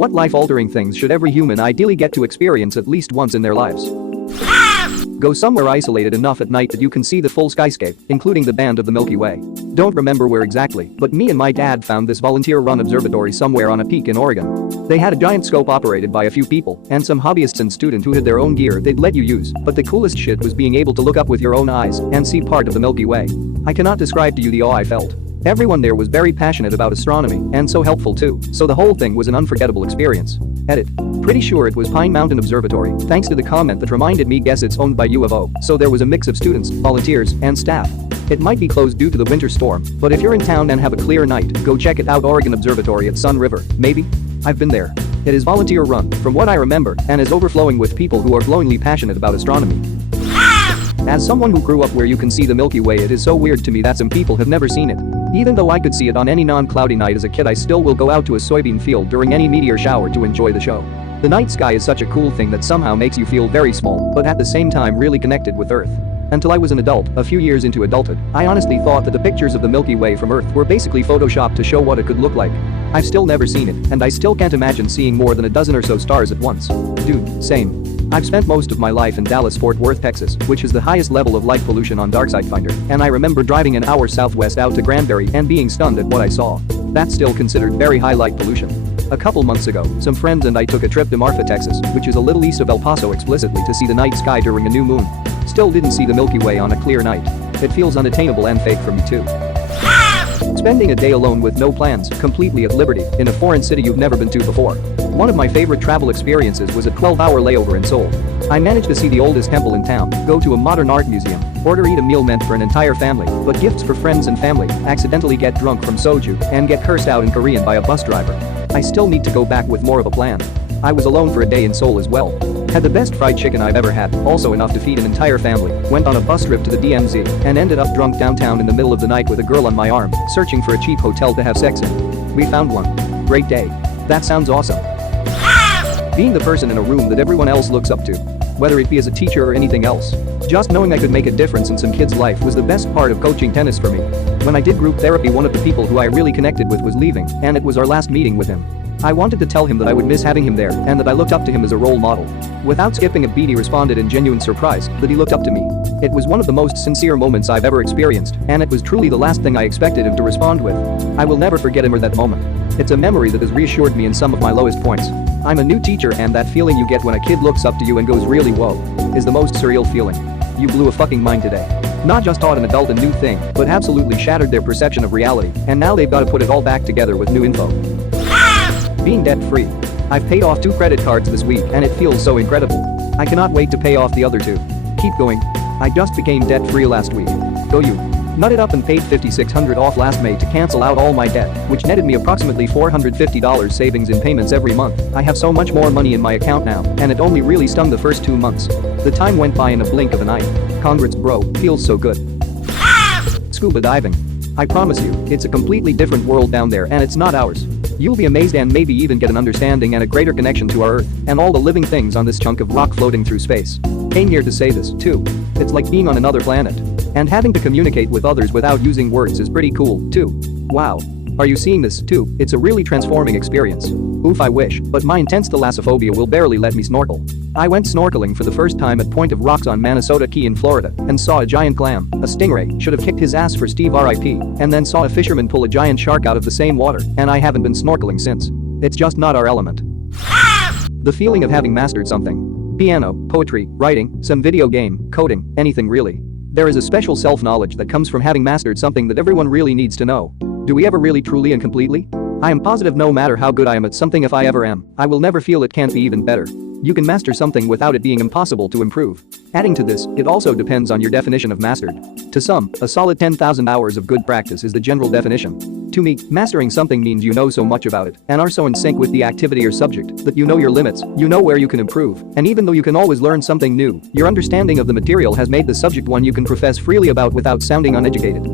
What life-altering things should every human ideally get to experience at least once in their lives? Go somewhere isolated enough at night that you can see the full skyscape, including the band of the Milky Way. Don't remember where exactly, but me and my dad found this volunteer-run observatory somewhere on a peak in Oregon. They had a giant scope operated by a few people and some hobbyists and students who had their own gear they'd let you use, but the coolest shit was being able to look up with your own eyes and see part of the Milky Way. I cannot describe to you the awe I felt. Everyone there was very passionate about astronomy and so helpful too, so the whole thing was an unforgettable experience. Edit. Pretty sure it was Pine Mountain Observatory, thanks to the comment that reminded me guess it's owned by U of O, so there was a mix of students, volunteers, and staff. It might be closed due to the winter storm, but if you're in town and have a clear night, go check it out. Oregon Observatory at Sun River, maybe? I've been there. It is volunteer run, from what I remember, and is overflowing with people who are glowingly passionate about astronomy. As someone who grew up where you can see the Milky Way, it is so weird to me that some people have never seen it. Even though I could see it on any non-cloudy night as a kid, I still will go out to a soybean field during any meteor shower to enjoy the show. The night sky is such a cool thing that somehow makes you feel very small, but at the same time really connected with Earth. Until I was an adult, a few years into adulthood, I honestly thought that the pictures of the Milky Way from Earth were basically photoshopped to show what it could look like. I've still never seen it, and I still can't imagine seeing more than a dozen or so stars at once. Dude, same. I've spent most of my life in Dallas-Fort Worth, Texas, which is the highest level of light pollution on Darksight Finder, and I remember driving an hour southwest out to Granbury and being stunned at what I saw. That's still considered very high light pollution. A couple months ago, some friends and I took a trip to Marfa, Texas, which is a little east of El Paso, explicitly to see the night sky during a new moon. Still didn't see the Milky Way on a clear night. It feels unattainable and fake for me too. Spending a day alone with no plans, completely at liberty, in a foreign city you've never been to before. One of my favorite travel experiences was a 12-hour layover in Seoul. I managed to see the oldest temple in town, go to a modern art museum, eat a meal meant for an entire family, but gifts for friends and family, accidentally get drunk from soju, and get cursed out in Korean by a bus driver. I still need to go back with more of a plan. I was alone for a day in Seoul as well. Had the best fried chicken I've ever had, also enough to feed an entire family, went on a bus trip to the DMZ, and ended up drunk downtown in the middle of the night with a girl on my arm, searching for a cheap hotel to have sex in. We found one. Great day. That sounds awesome. Being the person in a room that everyone else looks up to, whether it be as a teacher or anything else. Just knowing I could make a difference in some kid's life was the best part of coaching tennis for me. When I did group therapy, one of the people who I really connected with was leaving, and it was our last meeting with him. I wanted to tell him that I would miss having him there and that I looked up to him as a role model. Without skipping a beat, he responded in genuine surprise that he looked up to me. It was one of the most sincere moments I've ever experienced, and it was truly the last thing I expected him to respond with. I will never forget him or that moment. It's a memory that has reassured me in some of my lowest points. I'm a new teacher, and that feeling you get when a kid looks up to you and goes really whoa is the most surreal feeling. You blew a fucking mind today. Not just taught an adult a new thing, but absolutely shattered their perception of reality, and now they've got to put it all back together with new info. Being debt-free. I've paid off 2 credit cards this week and it feels so incredible. I cannot wait to pay off the other 2. Keep going. I just became debt-free last week. Go you. Nutted up and paid $5,600 off last May to cancel out all my debt, which netted me approximately $450 savings in payments every month. I have so much more money in my account now, and it only really stung the first 2 months. The time went by in a blink of an eye. Congrats, bro, feels so good. Scuba diving. I promise you, it's a completely different world down there and it's not ours. You'll be amazed and maybe even get an understanding and a greater connection to our Earth and all the living things on this chunk of rock floating through space. Came here to say this, too. It's like being on another planet. And having to communicate with others without using words is pretty cool, too. Wow. Are you seeing this, too? It's a really transforming experience. Oof, I wish, but my intense thalassophobia will barely let me snorkel. I went snorkeling for the first time at Point of Rocks on Manasota Key in Florida and saw a giant clam, a stingray, should have kicked his ass for Steve RIP, and then saw a fisherman pull a giant shark out of the same water, and I haven't been snorkeling since. It's just not our element. The feeling of having mastered something. Piano, poetry, writing, some video game, coding, anything really. There is a special self-knowledge that comes from having mastered something that everyone really needs to know. Do we ever really truly and completely? I am positive no matter how good I am at something, if I ever am, I will never feel it can't be even better. You can master something without it being impossible to improve. Adding to this, it also depends on your definition of mastered. To some, a solid 10,000 hours of good practice is the general definition. To me, mastering something means you know so much about it and are so in sync with the activity or subject that you know your limits, you know where you can improve, and even though you can always learn something new, your understanding of the material has made the subject one you can profess freely about without sounding uneducated.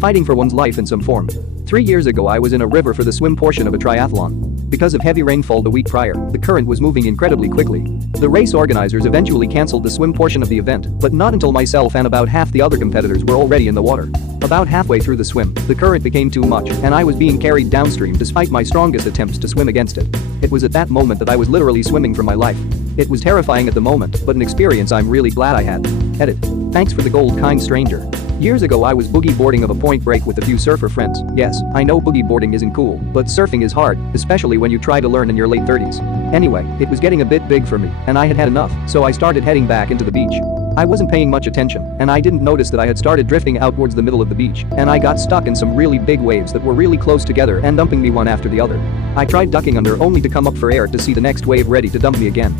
Fighting for one's life in some form. 3 years ago I was in a river for the swim portion of a triathlon. Because of heavy rainfall the week prior, the current was moving incredibly quickly. The race organizers eventually canceled the swim portion of the event, but not until myself and about half the other competitors were already in the water. About halfway through the swim, the current became too much, and I was being carried downstream despite my strongest attempts to swim against it. It was at that moment that I was literally swimming for my life. It was terrifying at the moment, but an experience I'm really glad I had. Edit. Thanks for the gold, kind stranger. Years ago I was boogie boarding of a point break with a few surfer friends. Yes, I know boogie boarding isn't cool, but surfing is hard, especially when you try to learn in your late 30s. Anyway, it was getting a bit big for me, and I had had enough, so I started heading back into the beach. I wasn't paying much attention, and I didn't notice that I had started drifting out towards the middle of the beach, and I got stuck in some really big waves that were really close together and dumping me one after the other. I tried ducking under only to come up for air to see the next wave ready to dump me again.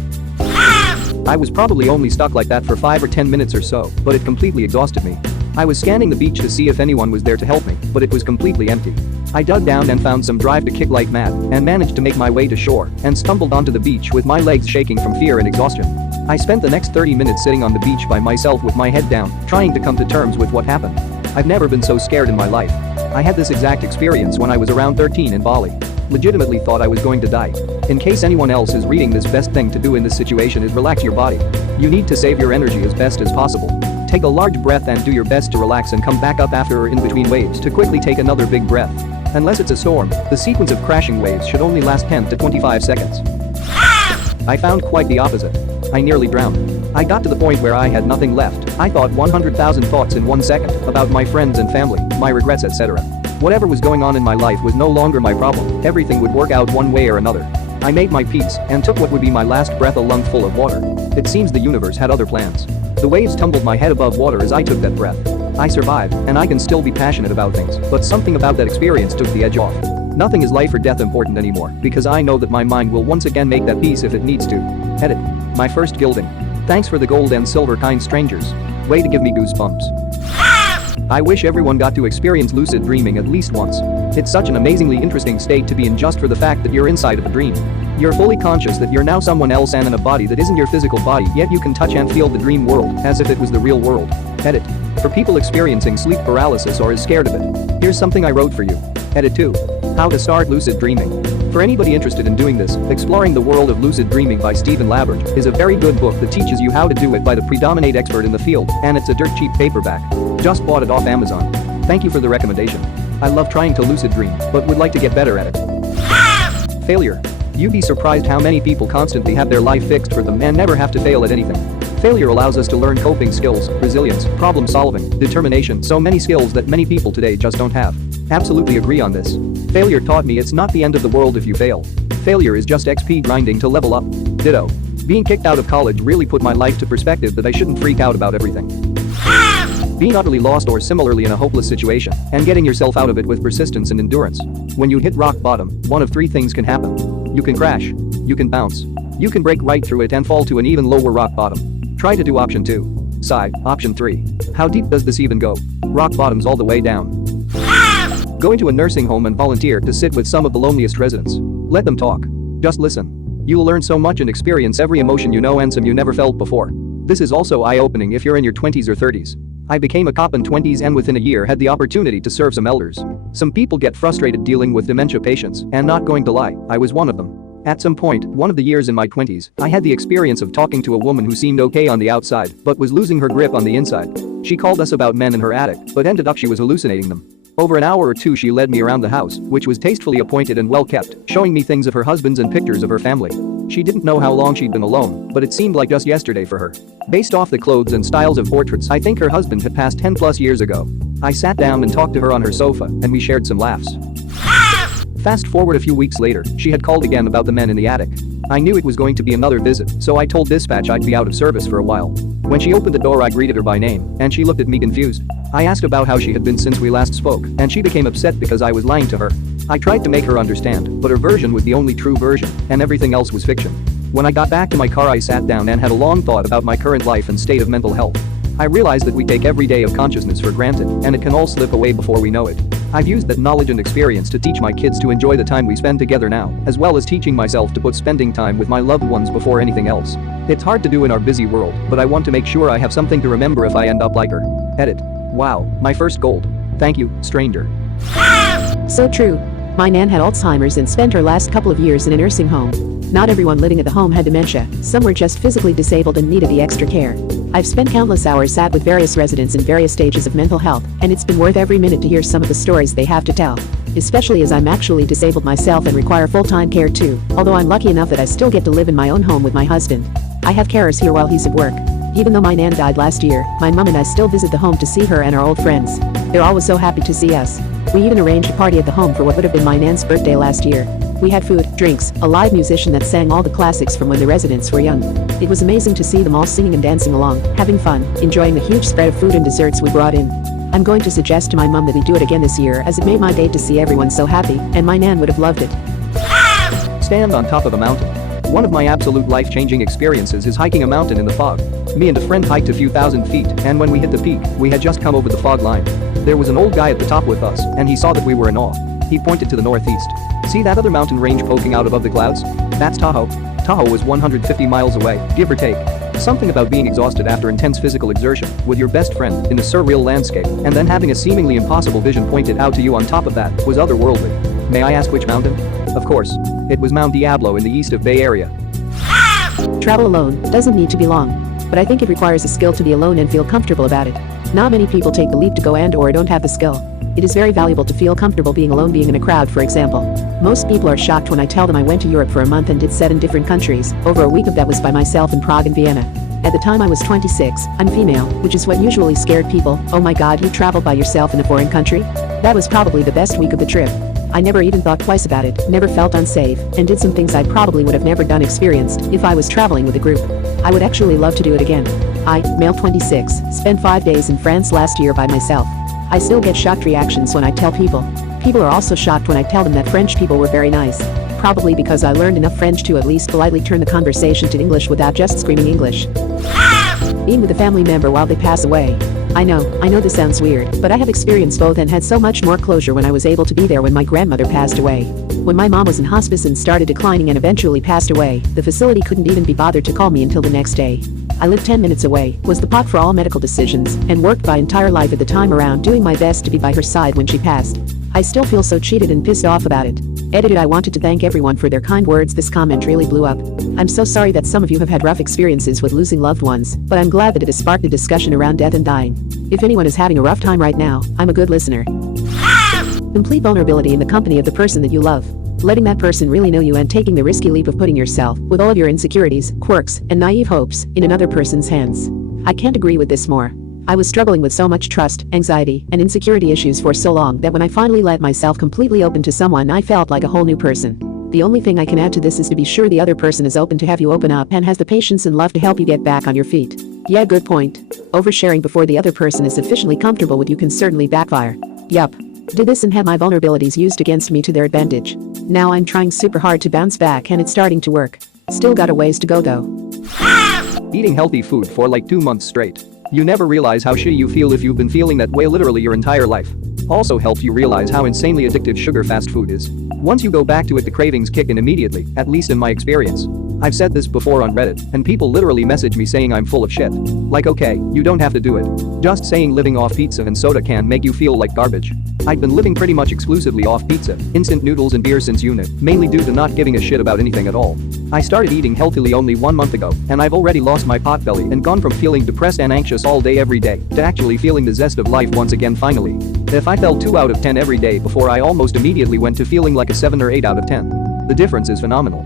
I was probably only stuck like that for 5 or 10 minutes or so, but it completely exhausted me. I was scanning the beach to see if anyone was there to help me, but it was completely empty. I dug down and found some drive to kick like mad, and managed to make my way to shore, and stumbled onto the beach with my legs shaking from fear and exhaustion. I spent the next 30 minutes sitting on the beach by myself with my head down, trying to come to terms with what happened. I've never been so scared in my life. I had this exact experience when I was around 13 in Bali. Legitimately thought I was going to die. In case anyone else is reading this, best thing to do in this situation is relax your body. You need to save your energy as best as possible. Take a large breath and do your best to relax and come back up after or in between waves to quickly take another big breath. Unless it's a storm, the sequence of crashing waves should only last 10 to 25 seconds. I found quite the opposite. I nearly drowned. I got to the point where I had nothing left. I thought 100,000 thoughts in 1 second about my friends and family, my regrets, etc. Whatever was going on in my life was no longer my problem. Everything would work out one way or another. I made my peace and took what would be my last breath, a lungful of water. It seems the universe had other plans. The waves tumbled my head above water as I took that breath. I survived, and I can still be passionate about things, but something about that experience took the edge off. Nothing is life or death important anymore, because I know that my mind will once again make that peace if it needs to. Edit. My first gilding. Thanks for the gold and silver, kind strangers. Way to give me goosebumps. I wish everyone got to experience lucid dreaming at least once. It's such an amazingly interesting state to be in, just for the fact that you're inside of a dream. You're fully conscious that you're now someone else and in a body that isn't your physical body, yet you can touch and feel the dream world as if it was the real world. Edit. For people experiencing sleep paralysis or is scared of it, here's something I wrote for you. Edit 2. How to start lucid dreaming. For anybody interested in doing this, Exploring the World of Lucid Dreaming by Stephen Laberge is a very good book that teaches you how to do it by the predominate expert in the field, and it's a dirt cheap paperback. Just bought it off Amazon. Thank you for the recommendation. I love trying to lucid dream, but would like to get better at it. Failure. You'd be surprised how many people constantly have their life fixed for them and never have to fail at anything. Failure allows us to learn coping skills, resilience, problem solving, determination, so many skills that many people today just don't have. Absolutely agree on this. Failure taught me it's not the end of the world if you fail. Failure is just XP grinding to level up. Ditto. Being kicked out of college really put my life to perspective that I shouldn't freak out about everything. Being utterly lost or similarly in a hopeless situation, and getting yourself out of it with persistence and endurance. When you hit rock bottom, one of 3 things can happen. You can crash. You can bounce. You can break right through it and fall to an even lower rock bottom. Try to do option 2. Sigh. Option 3. How deep does this even go? Rock bottom's all the way down. Go into a nursing home and volunteer to sit with some of the loneliest residents. Let them talk. Just listen. You'll learn so much and experience every emotion you know and some you never felt before. This is also eye-opening if you're in your 20s or 30s. I became a cop in 20s and within a year had the opportunity to serve some elders. Some people get frustrated dealing with dementia patients, and not going to lie, I was one of them. At some point, one of the years in my 20s, I had the experience of talking to a woman who seemed okay on the outside, but was losing her grip on the inside. She called us about men in her attic, but ended up she was hallucinating them. Over an hour or 2 she led me around the house, which was tastefully appointed and well kept, showing me things of her husbands and pictures of her family. She didn't know how long she'd been alone, but it seemed like just yesterday for her. Based off the clothes and styles of portraits, I think her husband had passed 10 plus years ago. I sat down and talked to her on her sofa, and we shared some laughs. Fast forward a few weeks later, she had called again about the men in the attic. I knew it was going to be another visit, so I told dispatch I'd be out of service for a while. When she opened the door I greeted her by name, and she looked at me confused. I asked about how she had been since we last spoke, and she became upset because I was lying to her. I tried to make her understand, but her version was the only true version, and everything else was fiction. When I got back to my car I sat down and had a long thought about my current life and state of mental health. I realized that we take every day of consciousness for granted, and it can all slip away before we know it. I've used that knowledge and experience to teach my kids to enjoy the time we spend together now, as well as teaching myself to put spending time with my loved ones before anything else. It's hard to do in our busy world, but I want to make sure I have something to remember if I end up like her. Edit. Wow, my first gold. Thank you, stranger. So true. My nan had Alzheimer's and spent her last couple of years in a nursing home. Not everyone living at the home had dementia, some were just physically disabled and needed the extra care. I've spent countless hours sat with various residents in various stages of mental health, and it's been worth every minute to hear some of the stories they have to tell. Especially as I'm actually disabled myself and require full-time care too, although I'm lucky enough that I still get to live in my own home with my husband. I have carers here while he's at work. Even though my nan died last year, my mum and I still visit the home to see her and our old friends. They're always so happy to see us. We even arranged a party at the home for what would have been my nan's birthday last year. We had food, drinks, a live musician that sang all the classics from when the residents were young. It was amazing to see them all singing and dancing along, having fun, enjoying the huge spread of food and desserts we brought in. I'm going to suggest to my mum that we do it again this year, as it made my day to see everyone so happy, and my nan would have loved it. Stand on top of a mountain. One of my absolute life-changing experiences is hiking a mountain in the fog. Me and a friend hiked a few thousand feet, and when we hit the peak, we had just come over the fog line. There was an old guy at the top with us, and he saw that we were in awe. He pointed to the northeast. See that other mountain range poking out above the clouds? That's Tahoe. Tahoe was 150 miles away, give or take. Something about being exhausted after intense physical exertion, with your best friend, in a surreal landscape, and then having a seemingly impossible vision pointed out to you on top of that, was otherworldly. May I ask which mountain? Of course. It was Mount Diablo in the east of Bay Area. Travel alone doesn't need to be long, but I think it requires a skill to be alone and feel comfortable about it. Not many people take the leap to go and/or don't have the skill. It is very valuable to feel comfortable being alone, being in a crowd, for example. Most people are shocked when I tell them I went to Europe for a month and did 7 different countries. Over a week of that was by myself in Prague and Vienna. At the time I was 26, I'm female, which is what usually scared people. Oh my god, you traveled by yourself in a foreign country? That was probably the best week of the trip. I never even thought twice about it, never felt unsafe, and did some things I probably would have never experienced if I was traveling with a group. I would actually love to do it again. I, male 26, spent 5 days in France last year by myself. I still get shocked reactions when I tell people. People are also shocked when I tell them that French people were very nice. Probably because I learned enough French to at least politely turn the conversation to English without just screaming English. Being with a family member while they pass away. I know this sounds weird, but I have experienced both and had so much more closure when I was able to be there when my grandmother passed away. When my mom was in hospice and started declining and eventually passed away, the facility couldn't even be bothered to call me until the next day. I lived 10 minutes away, was the pot for all medical decisions, and worked my entire life at the time around doing my best to be by her side when she passed. I still feel so cheated and pissed off about it. Edited. I wanted to thank everyone for their kind words. This comment really blew up. I'm so sorry that some of you have had rough experiences with losing loved ones, but I'm glad that it has sparked a discussion around death and dying. If anyone is having a rough time right now, I'm a good listener. Complete vulnerability in the company of the person that you love. Letting that person really know you and taking the risky leap of putting yourself, with all of your insecurities, quirks, and naive hopes, in another person's hands. I can't agree with this more. I was struggling with so much trust, anxiety, and insecurity issues for so long that when I finally let myself completely open to someone, I felt like a whole new person. The only thing I can add to this is to be sure the other person is open to have you open up and has the patience and love to help you get back on your feet. Yeah, good point. Oversharing before the other person is sufficiently comfortable with you can certainly backfire. Yup. Did this and had my vulnerabilities used against me to their advantage. Now I'm trying super hard to bounce back and it's starting to work. Still got a ways to go though. Eating healthy food for like 2 months straight. You never realize how shitty you feel if you've been feeling that way literally your entire life. Also helps you realize how insanely addictive sugar fast food is. Once you go back to it, the cravings kick in immediately, at least in my experience. I've said this before on Reddit, and people literally message me saying I'm full of shit. Like, okay, you don't have to do it. Just saying living off pizza and soda can make you feel like garbage. I'd been living pretty much exclusively off pizza, instant noodles and beer since uni, mainly due to not giving a shit about anything at all. I started eating healthily only 1 month ago, and I've already lost my pot belly and gone from feeling depressed and anxious all day every day to actually feeling the zest of life once again finally. If I felt 2 out of 10 every day before, I almost immediately went to feeling like a 7 or 8 out of 10. The difference is phenomenal.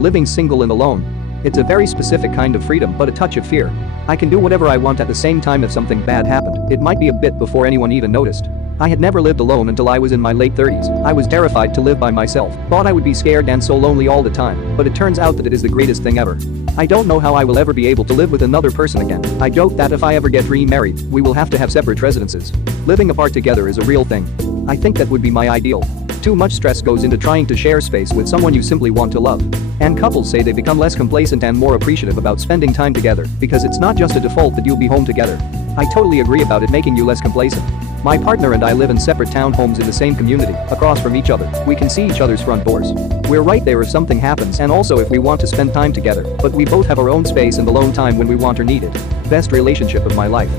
Living single and alone. It's a very specific kind of freedom but a touch of fear. I can do whatever I want at the same time. If something bad happened, it might be a bit before anyone even noticed. I had never lived alone until I was in my late 30s. I was terrified to live by myself, thought I would be scared and so lonely all the time, but it turns out that it is the greatest thing ever. I don't know how I will ever be able to live with another person again. I joke that if I ever get remarried, we will have to have separate residences. Living apart together is a real thing. I think that would be my ideal. Too much stress goes into trying to share space with someone you simply want to love. And couples say they become less complacent and more appreciative about spending time together because it's not just a default that you'll be home together. I totally agree about it making you less complacent. My partner and I live in separate townhomes in the same community, across from each other. We can see each other's front doors. We're right there if something happens and also if we want to spend time together, but we both have our own space and alone time when we want or need it. Best relationship of my life.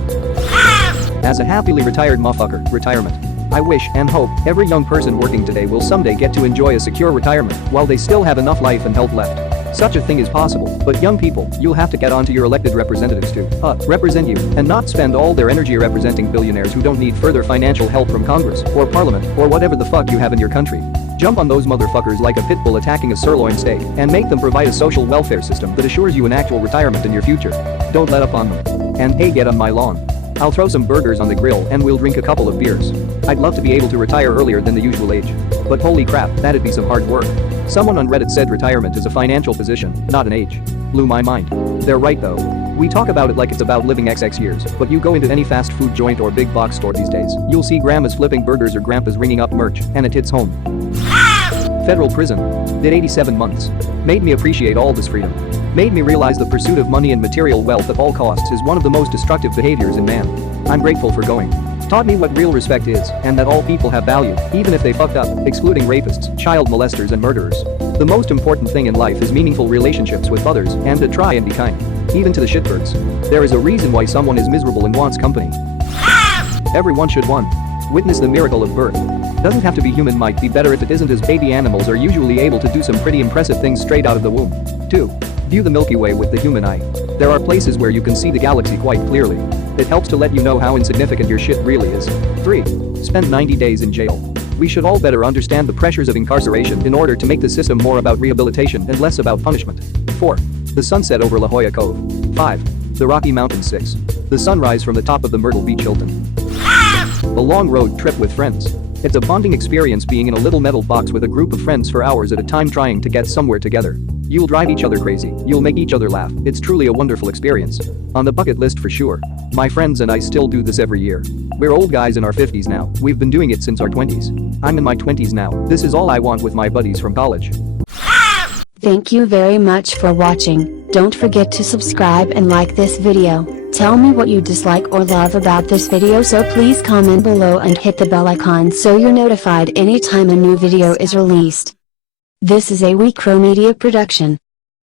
As a happily retired motherfucker, retirement. I wish and hope every young person working today will someday get to enjoy a secure retirement while they still have enough life and health left. Such a thing is possible, but young people, you'll have to get onto your elected representatives to represent you and not spend all their energy representing billionaires who don't need further financial help from Congress or Parliament or whatever the fuck you have in your country. Jump on those motherfuckers like a pit bull attacking a sirloin steak and make them provide a social welfare system that assures you an actual retirement in your future. Don't let up on them. And hey, get on my lawn. I'll throw some burgers on the grill and we'll drink a couple of beers. I'd love to be able to retire earlier than the usual age. But holy crap, that'd be some hard work. Someone on Reddit said retirement is a financial position, not an age. Blew my mind. They're right though. We talk about it like it's about living XX years, but you go into any fast food joint or big box store these days, you'll see grandmas flipping burgers or grandpas ringing up merch, and it hits home. Federal prison. Did 87 months. Made me appreciate all this freedom. Made me realize the pursuit of money and material wealth at all costs is one of the most destructive behaviors in man. I'm grateful for going. Taught me what real respect is, and that all people have value, even if they fucked up, excluding rapists, child molesters and murderers. The most important thing in life is meaningful relationships with others, and to try and be kind. Even to the shitbirds. There is a reason why someone is miserable and wants company. Everyone should witness the miracle of birth. Doesn't have to be human, might be better if it isn't, as baby animals are usually able to do some pretty impressive things straight out of the womb. 2. View the Milky Way with the human eye. There are places where you can see the galaxy quite clearly. It helps to let you know how insignificant your shit really is. 3. Spend 90 days in jail. We should all better understand the pressures of incarceration in order to make the system more about rehabilitation and less about punishment. 4. The sunset over La Jolla Cove. 5. The Rocky Mountains. 6. The sunrise from the top of the Myrtle Beach Hilton. A long road trip with friends. It's a bonding experience being in a little metal box with a group of friends for hours at a time trying to get somewhere together. You'll drive each other crazy, you'll make each other laugh, it's truly a wonderful experience. On the bucket list for sure. My friends and I still do this every year. We're old guys in our 50s now, we've been doing it since our 20s. I'm in my 20s now, this is all I want with my buddies from college. Thank you very much for watching. Don't forget to subscribe and like this video. Tell me what you dislike or love about this video, so please comment below and hit the bell icon so you're notified anytime a new video is released. This is a WeCrow Media production.